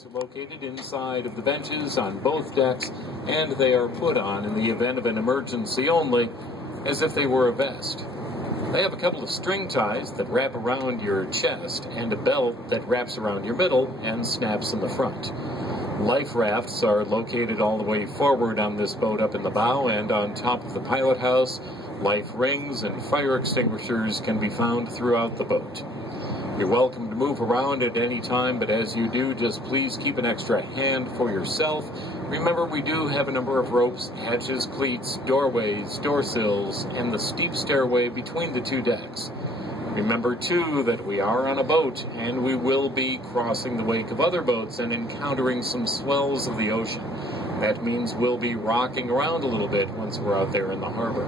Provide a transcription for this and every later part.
Boats are located inside of the benches on both decks, and they are put on in the event of an emergency only, as if they were a vest. They have a couple of string ties that wrap around your chest and a belt that wraps around your middle and snaps in the front. Life rafts are located all the way forward on this boat up in the bow and on top of the pilot house. Life rings and fire extinguishers can be found throughout the boat. You're welcome to move around at any time, but as you do, just please keep an extra hand for yourself. Remember, we do have a number of ropes, hatches, cleats, doorways, door sills, and the steep stairway between the two decks. Remember, too, that we are on a boat, and we will be crossing the wake of other boats and encountering some swells of the ocean. That means we'll be rocking around a little bit once we're out there in the harbor.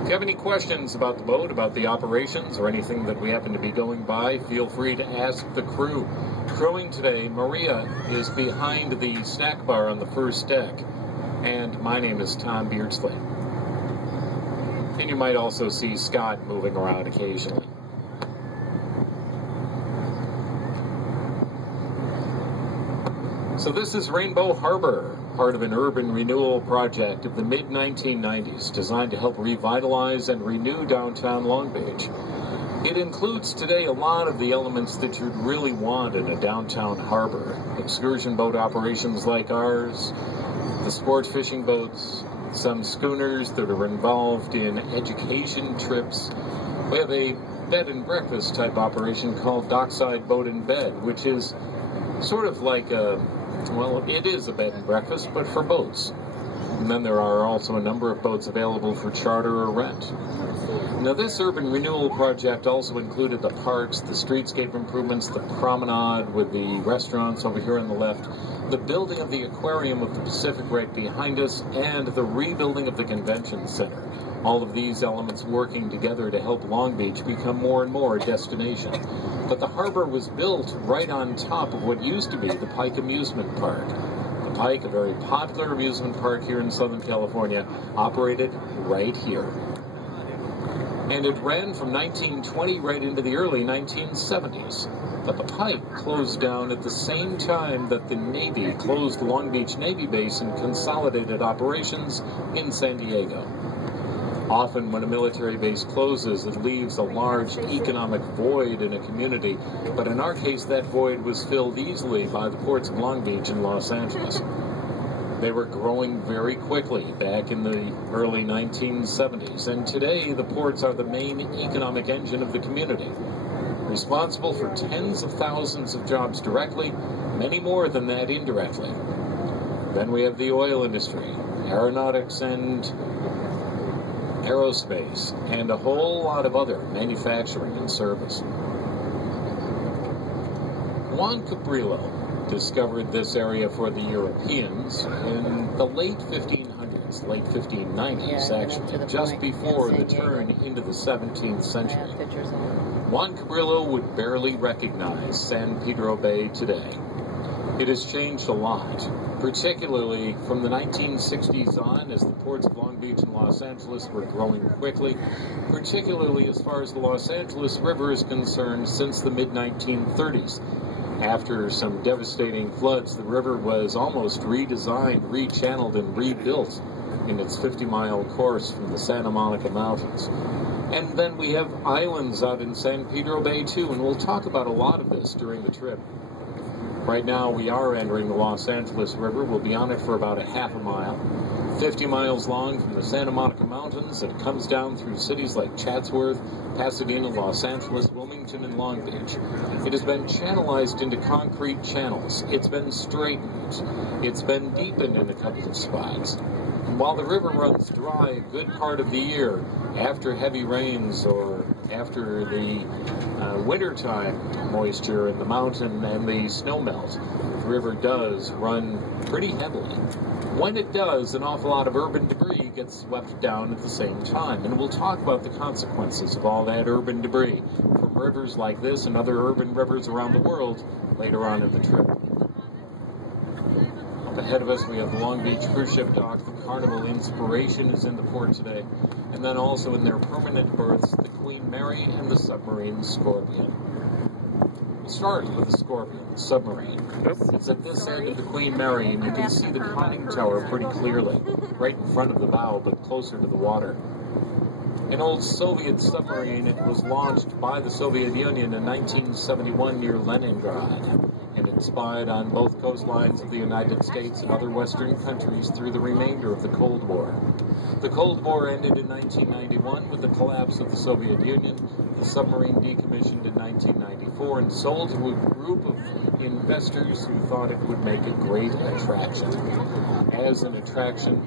If you have any questions about the boat, about the operations, or anything that we happen to be going by, feel free to ask the crew. Crewing today, Maria is behind the snack bar on the first deck, and my name is Tom Beardsley. And you might also see Scott moving around occasionally. So this is Rainbow Harbor, part of an urban renewal project of the mid-1990s designed to help revitalize and renew downtown Long Beach. It includes today a lot of the elements that you'd really want in a downtown harbor. Excursion boat operations like ours, the sport fishing boats, some schooners that are involved in education trips. We have a bed and breakfast type operation called Dockside Boat and Bed, which is sort of like a, well, it is a bed and breakfast, but for boats. And then there are also a number of boats available for charter or rent. Now, this urban renewal project also included the parks, the streetscape improvements, the promenade with the restaurants over here on the left, the building of the aquarium of the Pacific right behind us, and the rebuilding of the convention center. All of these elements working together to help Long Beach become more and more a destination. But the harbor was built right on top of what used to be the Pike Amusement Park. The Pike, a very popular amusement park here in Southern California, operated right here. And it ran from 1920 right into the early 1970s. But the Pike closed down at the same time that the Navy closed the Long Beach Navy Base and consolidated operations in San Diego. Often when a military base closes, it leaves a large economic void in a community, but in our case that void was filled easily by the ports of Long Beach and Los Angeles. They were growing very quickly back in the early 1970s, and today the ports are the main economic engine of the community, responsible for tens of thousands of jobs directly, many more than that indirectly. Then we have the oil industry, aeronautics and aerospace, and a whole lot of other manufacturing and service. Juan Cabrillo discovered this area for the Europeans in the late 1500s, late 1590s actually, just before the turn into the 17th century. Juan Cabrillo would barely recognize San Pedro Bay today. It has changed a lot, particularly from the 1960s on as the ports of Long Beach and Los Angeles were growing quickly, particularly as far as the Los Angeles River is concerned since the mid-1930s. After some devastating floods, the river was almost redesigned, rechanneled, and rebuilt in its 50-mile course from the Santa Monica Mountains. And then we have islands out in San Pedro Bay, too, and we'll talk about a lot of this during the trip. Right now, we are entering the Los Angeles River. We'll be on it for about a half a mile. 50 miles long from the Santa Monica Mountains. It comes down through cities like Chatsworth, Pasadena, Los Angeles, Wilmington, and Long Beach. It has been channelized into concrete channels. It's been straightened. It's been deepened in a couple of spots. And while the river runs dry a good part of the year, after heavy rains or after the wintertime moisture in the mountain and the snow melt, the river does run pretty heavily. When it does, an awful lot of urban debris gets swept down at the same time, and we'll talk about the consequences of all that urban debris from rivers like this and other urban rivers around the world later on in the trip. Up ahead of us, we have the Long Beach cruise ship dock. The Carnival Inspiration is in the port today, and then also in their permanent berths, the Queen Mary and the submarine Scorpion. Start with the Scorpion submarine. It's at this end of the Queen Mary, and you can see the conning tower pretty clearly, right in front of the bow, but closer to the water. An old Soviet submarine, it was launched by the Soviet Union in 1971 near Leningrad, and it spied on both coastlines of the United States and other Western countries through the remainder of the Cold War. The Cold War ended in 1991 with the collapse of the Soviet Union. The submarine decommissioned in 1994 and sold to a group of investors who thought it would make a great attraction. As an attraction,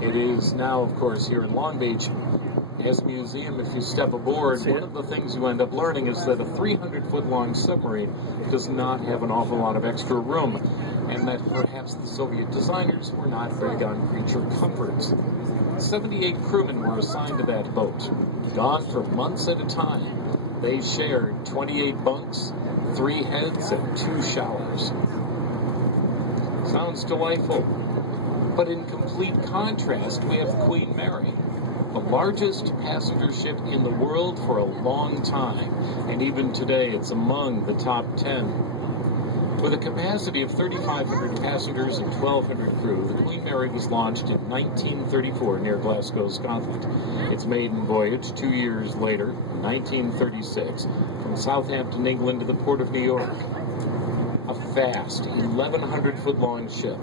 it is now, of course, here in Long Beach. As a museum, if you step aboard, one of the things you end up learning is that a 300-foot-long submarine does not have an awful lot of extra room, and that perhaps the Soviet designers were not big on creature comforts. 78 crewmen were assigned to that boat, gone for months at a time. They shared 28 bunks, 3 heads, and 2 showers. Sounds delightful. But in complete contrast, we have Queen Mary, the largest passenger ship in the world for a long time, and even today it's among the top 10. With a capacity of 3,500 passengers and 1,200 crew, the Queen Mary was launched in 1934 near Glasgow, Scotland. Its maiden voyage 2 years later, 1936, from Southampton, England to the port of New York. A fast, 1,100-foot-long ship.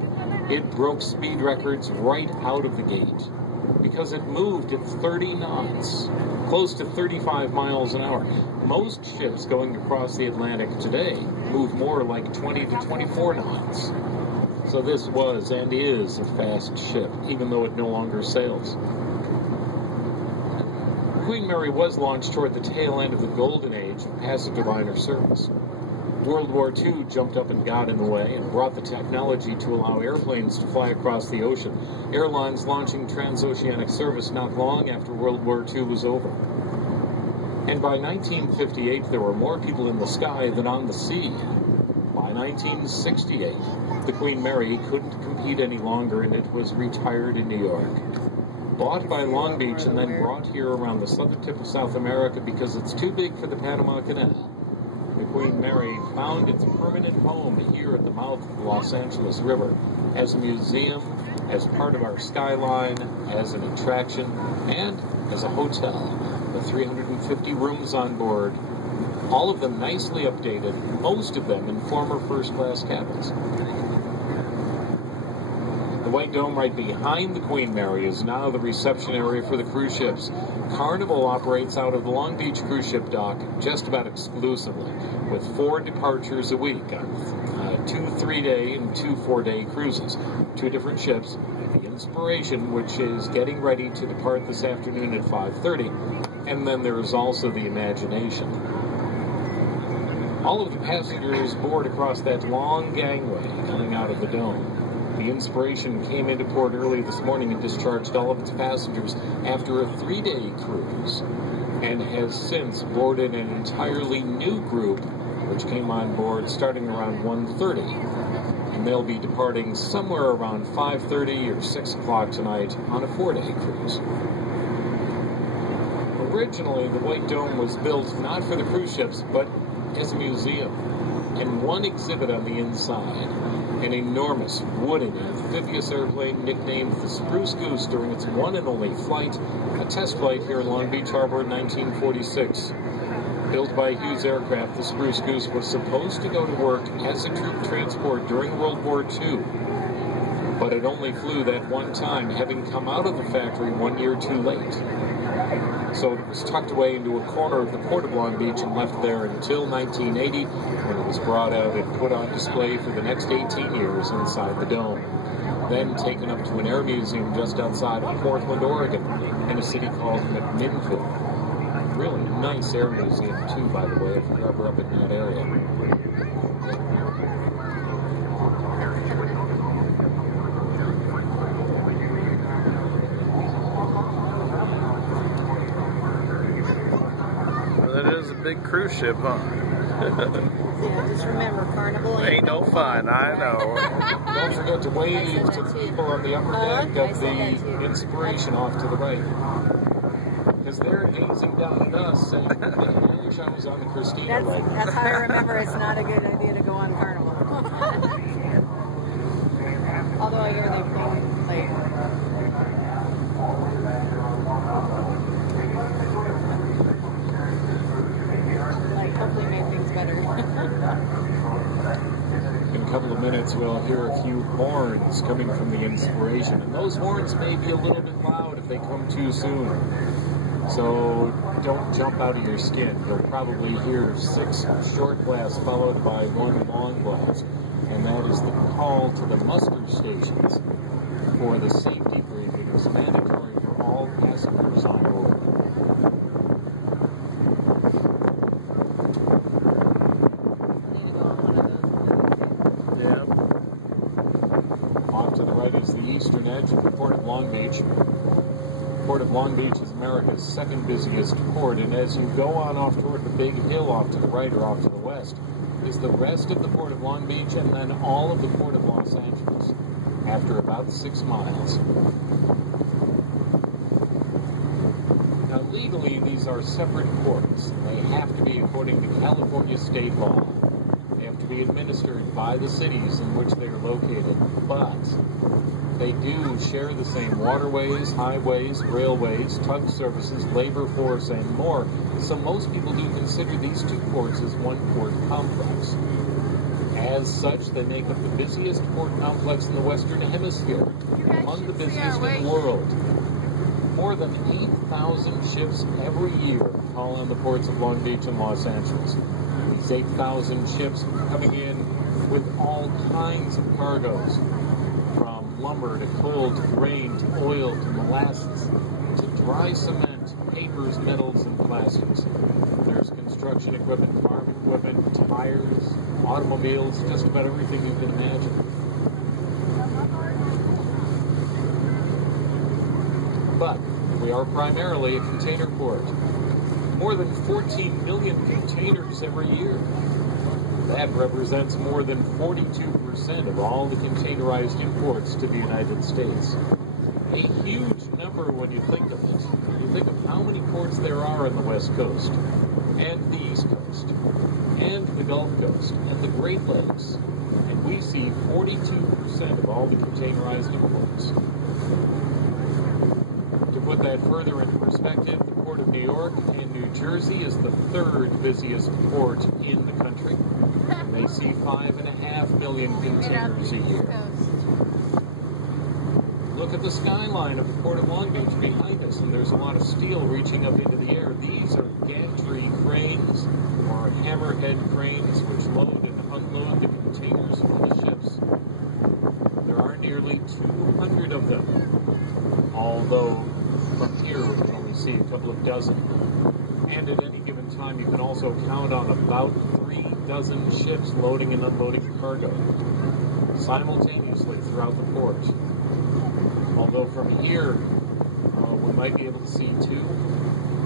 It broke speed records right out of the gate because it moved at 30 knots, close to 35 miles an hour. Most ships going across the Atlantic today move more like 20 to 24 knots. So this was and is a fast ship, even though it no longer sails. Queen Mary was launched toward the tail end of the golden age of passenger liner service. World War II jumped up and got in the way and brought the technology to allow airplanes to fly across the ocean, airlines launching transoceanic service not long after World War II was over. And by 1958, there were more people in the sky than on the sea. By 1968, the Queen Mary couldn't compete any longer, and it was retired in New York. Bought by Long Beach and then brought here around the southern tip of South America because it's too big for the Panama Canal. The Queen Mary found its permanent home here at the mouth of the Los Angeles River as a museum, as part of our skyline, as an attraction, and as a hotel with 350 rooms on board, all of them nicely updated, most of them in former first-class cabins. The White Dome right behind the Queen Mary is now the reception area for the cruise ships. Carnival operates out of the Long Beach cruise ship dock just about exclusively, with 4 departures a week on 2 3-day and 2 4-day cruises. 2 different ships, the Inspiration, which is getting ready to depart this afternoon at 5:30, and then there is also the Imagination. All of the passengers board across that long gangway coming out of the dome. The Inspiration came into port early this morning and discharged all of its passengers after a 3-day cruise, and has since boarded an entirely new group, which came on board starting around 1:30, and they'll be departing somewhere around 5:30 or 6 o'clock tonight on a 4-day cruise. Originally, the White Dome was built not for the cruise ships, but as a museum, and one exhibit on the inside, an enormous wooden amphibious airplane nicknamed the Spruce Goose during its one and only flight, a test flight here in Long Beach Harbor in 1946. Built by Hughes Aircraft, the Spruce Goose was supposed to go to work as a troop transport during World War II, but it only flew that one time, having come out of the factory 1 year too late. So it was tucked away into a corner of the Port of Long Beach and left there until 1980, when it was brought out and put on display for the next 18 years inside the dome. Then taken up to an air museum just outside of Portland, Oregon, in a city called McMinnville. Really nice air museum too, by the way, if you're ever up in that area. That is a big cruise ship, huh? Yeah, just remember, Carnival ain't no fun, I know. Don't forget to wave to the people on the upper deck of the Inspiration off to the right. because they're gazing down at us saying, I wish I was on the Christina right now. That's how I remember it's not a good idea to go on Carnival. Although I hear they film like hopefully made things better. In a couple of minutes, we'll hear a few horns coming from the Inspiration. And those horns may be a little bit loud if they come too soon. So don't jump out of your skin. You'll probably hear 6 short blasts followed by 1 long blast. And that is the call to the muster stations for the safety briefing. It's mandatory for all passengers on board. Off to the right is the eastern edge of the Port of Long Beach. Port of Long Beach is America's 2nd busiest port, and as you go on off toward the big hill off to the right or off to the west, is the rest of the Port of Long Beach and then all of the Port of Los Angeles, after about 6 miles. Now legally, these are separate ports. They have to be according to California state law. They have to be administered by the cities in which they are located, but they do share the same waterways, highways, railways, tug services, labor force, and more, so most people do consider these 2 ports as one port complex. As such, they make up the busiest port complex in the Western Hemisphere, among the busiest in the world. More than 8,000 ships every year call on the ports of Long Beach and Los Angeles. These 8,000 ships coming in with all kinds of cargoes, from lumber to coal to grain to oil to molasses to dry cement, papers, metals, and plastics. There's construction equipment, farm equipment, tires, automobiles, just about everything you can imagine. But we are primarily a container port. More than 14 million containers every year. That represents more than 42% of all the containerized imports to the United States. A huge number when you think of it. You think of how many ports there are on the West Coast, and the East Coast, and the Gulf Coast, and the Great Lakes, and we see 42% of all the containerized imports. To put that further into perspective, the Port of New York and New Jersey is the 3rd busiest port in the country. And they see 5.5 million containers a year. Look at the skyline of the Port of Long Beach behind us, and there's a lot of steel reaching up into the air. These are gantry cranes, or hammerhead cranes, which load and unload the containers from the ships. There are nearly 200 of them, although from here we can only see a couple of dozen. And at any given time, you can also count on about 3 dozen ships loading and unloading cargo simultaneously throughout the port. Although from here, we might be able to see 2.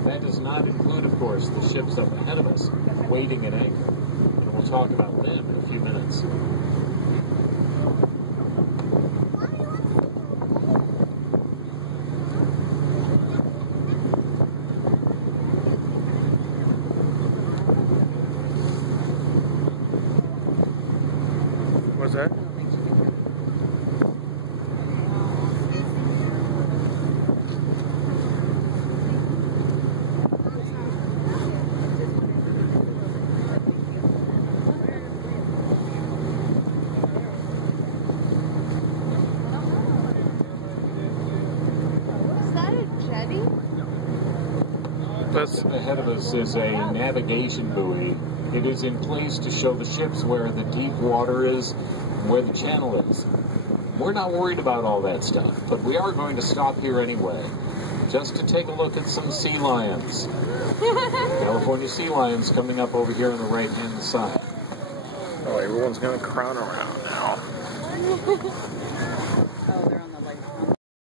That does not include, of course, the ships up ahead of us waiting at anchor. And we'll talk about them in a few minutes. What's that? Just ahead of us is a navigation buoy. It is in place to show the ships where the deep water is and where the channel is. We're not worried about all that stuff, but we are going to stop here anyway, just to take a look at some sea lions. California sea lions coming up over here on the right-hand side. Oh, everyone's going to crowd around now.